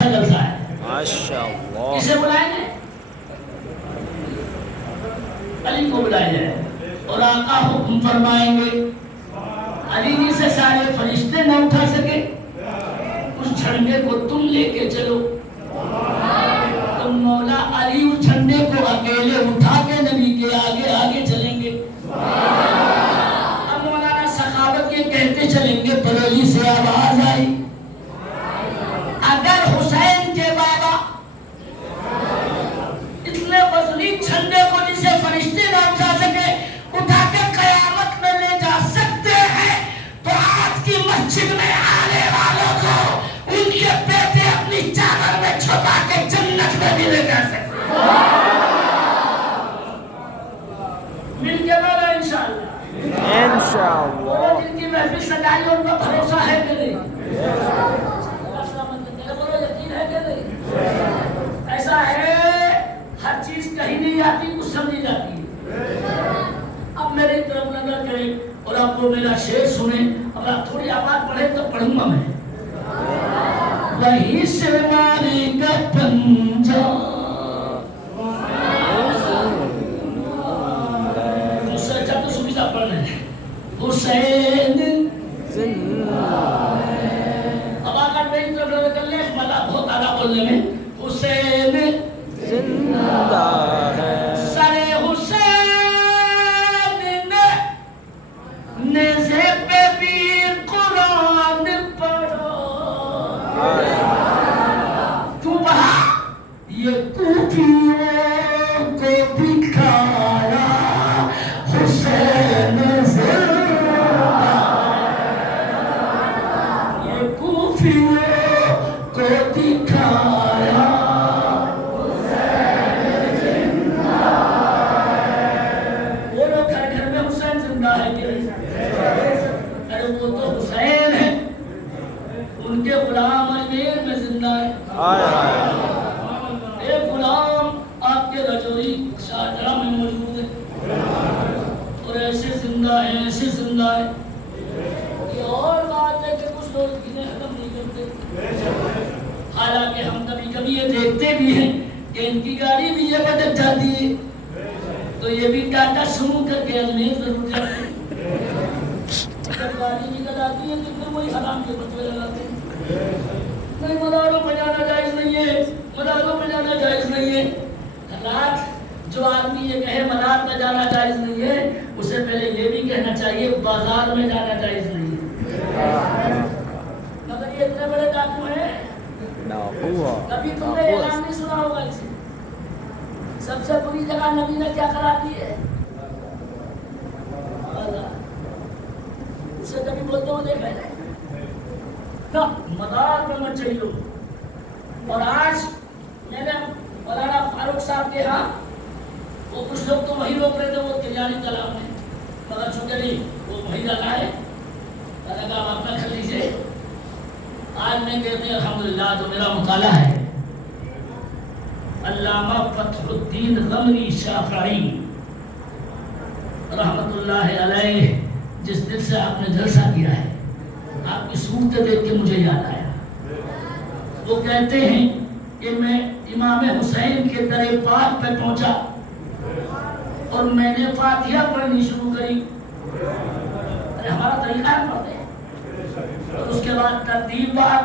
جلسہ ہے. ماشاءاللہ. کسے بلائیں گے؟ علی کو بلائیں گے اور آقا حکم فرمائیں گے. علی جی سے سارے فرشتے نہ اٹھا سکے، اس جھنڈے کو تم لے کے چلو. تو مولا علی اس جھنڈے کو اکیلے اٹھا کے نبی کے آگے آگے چلیں گے. اب مولانا سخاوت یہ کہتے چلیں گے، بریلی سے آواز آئی، اگر حسین کے بابا اتنے وزنی جھنڈے کو جسے فرشتے نہ اٹھا سکے اٹھا کے قیامت میں لے جا سکتے ہیں، تو آج کی مسجد میں آنے والوں کو ان کے بیٹے اپنی چادر میں چھپا کے جنت میں بھی لے جا سکتے ہیں. مل کے بولا انشاءاللہ. انشاءاللہ. جن کی محفل سجائی ان پر بھروسہ ہے کہ نہیں؟ ایسا ہے ہر چیز کہیں نہیں آتی، کچھ سمجھی جاتی ہے. اب میری طرف نظر کریں اور آپ کو میرا شعر سنیں. اب آپ تھوڑی آواز پڑھیں تو پڑھوں گا میں. وہی سے ماری کا پنجا اس سے اچھا تو سبھی صاحب پڑھنے ہیں. حسین اب آگر میری طرف نظر کر لیں، مزہ بہت آگا بولنے میں. حسین زندہ ہے. سر حسین نیزے پہ بھی قرآن پڑھا. کیوں پڑھا؟ یہ کوفیوں کو دکھایا حسین زندہ ہے. یہ کوفیوں کو دکھایا ایک غلام آپ کے رجوری شاہجہاں میں موجود ہے اور ایسے زندہ ہے، ایسے زندہ ہے. یہ اور بات ہے کہ کچھ لوگ انہیں ختم نہیں کرتے، حالانکہ ہم کبھی کبھی یہ دیکھتے بھی ہیں کہ ان کی گاڑی بھی یہ بٹک جاتی ہے تو یہ بھی ٹاٹا سمو کر کے اجمیر ضرور جاتے ہیں. جب گاڑی نکل آتی ہے تو پھر وہی حرام کے فتوے لگاتے ہیں. نہیں، مداروں پہ جانا جائز نہیں ہے، مداروں پہ جانا جائز نہیں ہے. رات جو آدمی یہ کہے مدار پہ جانا جائز نہیں ہے، اسے پہلے یہ بھی کہنا چاہیے بازار میں جانا جائز نہیں ہے. مگر یہ اتنے بڑے ڈاکو ہیں، کبھی تم نے اعلان نہیں سنا ہوگا اسے. سب سے بری جگہ نبی نے کیا قرار دی ہے؟ اسے کبھی بولتے ہو دیکھا جائے نہ، مدار پہ مت چاہیے. اور آج میں نے مولانا فاروق صاحب کے ہاں وہ کچھ لوگ تو وہی روک رہے تھے وہ کلیانی تالاب میں، مگر چونکہ نہیں وہ وہی لگا ہے کہا آپ اپنا کر لیجیے. آج میں کہتے ہیں الحمدللہ جو میرا مطالعہ ہے علامہ فتح الدین غمری شافعی رحمت اللہ علیہ جس دل سے آپ نے جلسہ کیا ہے، آپ کی صورتیں دیکھ کے مجھے یاد آیا. وہ کہتے ہیں کہ میں امام حسین کے در پاک پہ پہنچا اور میں نے فاتحہ پڑھنی شروع کری. ارے ہمارا طریقہ ہے پڑھتے ہیں اور اس کے بعد ترتیب بار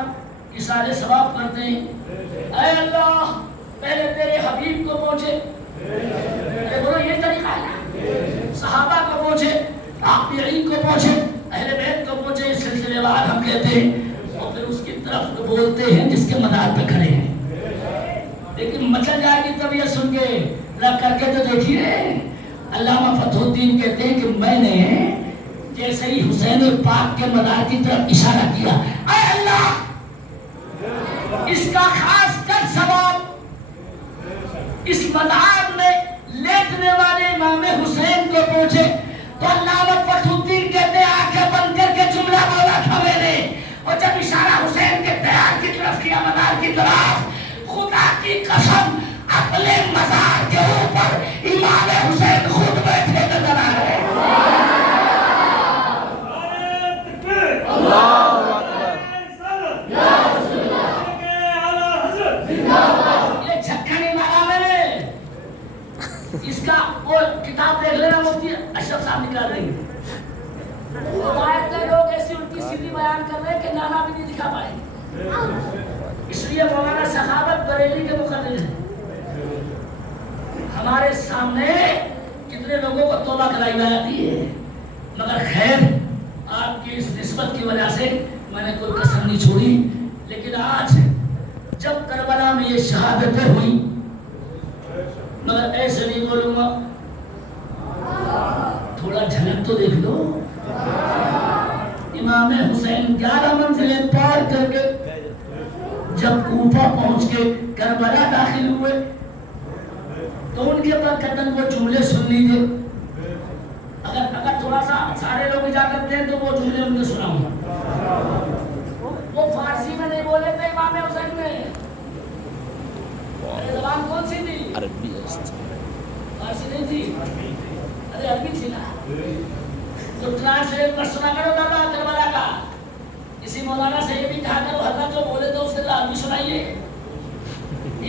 اشارے ثواب کرتے ہیں. اے اللہ پہلے تیرے حبیب کو پہنچے، بولو یہ طریقہ ہے. صحابہ کو پہنچے، تابعین کو پہنچے، اہل بیت کو پہنچے. اس سلسلے وار ہم کہتے ہیں اور پھر اس کی طرف بولتے ہیں جس کے مدار پہ کھڑے ہیں. لیکن مچل جائے گی طبیعت سن کے ذرا کر کے تو دیکھیے. علامہ فتح الدین کہتے ہیں کہ میں نے جیسے ہی حسین پاک کے مدار کی طرف اشارہ کیا، اے اللہ اس کا خاص کر ثواب اس مدار میں لیٹنے والے امام حسین کو پہنچے. تو علامہ فتح الدین کہتے ہیں آنکھیں بند کر کے جملہ بولا تھا میں نے، اور جب اشارہ حسین کے دیار کی طرف کیا مدار کی طرف، خدا کی قسم اپنے مزار کے اوپر امام حسین خود بیٹھے نظر آ رہے ہیں. اللہ اکبر. یہ چھکا نہیں مارا میں نے. اس کا وہ کتاب دیکھ لینا, مفتی اشرف صاحب نکال رہی ہے. روایت میں لوگ ایسی الٹی سیدھی بیان کر رہے ہیں کہ نانا بھی نہیں دکھا پائیں گے. اس لیے مولانا سخاوت بریلی کے مقرر ہیں. ہمارے سامنے کتنے لوگوں کو توبہ کرائی جاتی ہے, مگر خیر آپ کی اس نسبت کی وجہ سے میں نے کوئی کسر نہیں چھوڑی. لیکن آج جب کربلا میں یہ شہادتیں ہوئی, مگر ایسے نہیں بولوں گا, تھوڑا جھلک تو دیکھ لو. امام حسین 11 منزلیں پار کر کے جب کوفہ پہنچ کے کربلا داخل ہوئے تو ان کے برکتاً وہ جملے سن لیجئے. اگر تھوڑا سا سارے لوگ اجازت دیں تو وہ جملے ان کو سناؤں گا. وہ فارسی میں نہیں بولے تھے امام حسین نے. ارے زبان کون سی تھی؟ عربی است. فارسی نہیں تھی, ارے عربی تھی نا. تو ٹرانسلیٹ پر سنا کرو بابا کربلا کا. کسی مولانا سے یہ بھی کہا کرو حضرت جو بولے تو اس نے عربی سنائیے.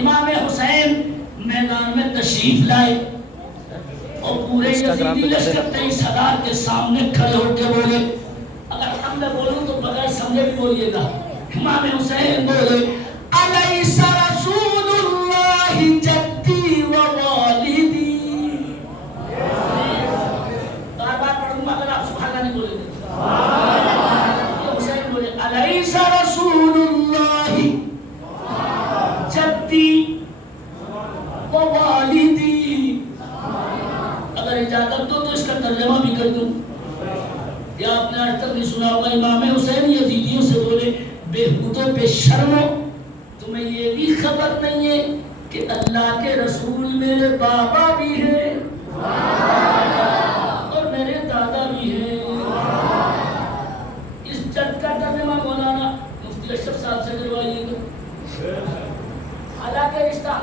امام حسین میدان میں تشریف لائے اور پورے یزیدی لشکر 23,000 کے سامنے کھڑے ہو کے بولے. اگر ہم نے بولوں تو بغیر سمجھے بھی بولیے گا. امام حسین بولے الیس رسول اللہ جدی و والدی. بار بار پڑھوں گا اگر آپ سبحان اللہ نہیں بولیں گے. حسین بولے الیس رسول اللہ جدی و والدی. اگر اجازت دو تو اس کا ترجمہ بھی کر دوں. یا آپ نے آج تک نہیں سنا ہوگا, امام حسین یزیدیوں سے بولے بےہودو بے شرمو, تمہیں یہ بھی خبر نہیں ہے کہ اللہ کے رسول میرے بابا بھی ہیں اور میرے دادا بھی ہیں. اس جد کا ترجمہ مولانا مفتی اشرف صاحب سے کروائیے گا. حالانکہ رشتہ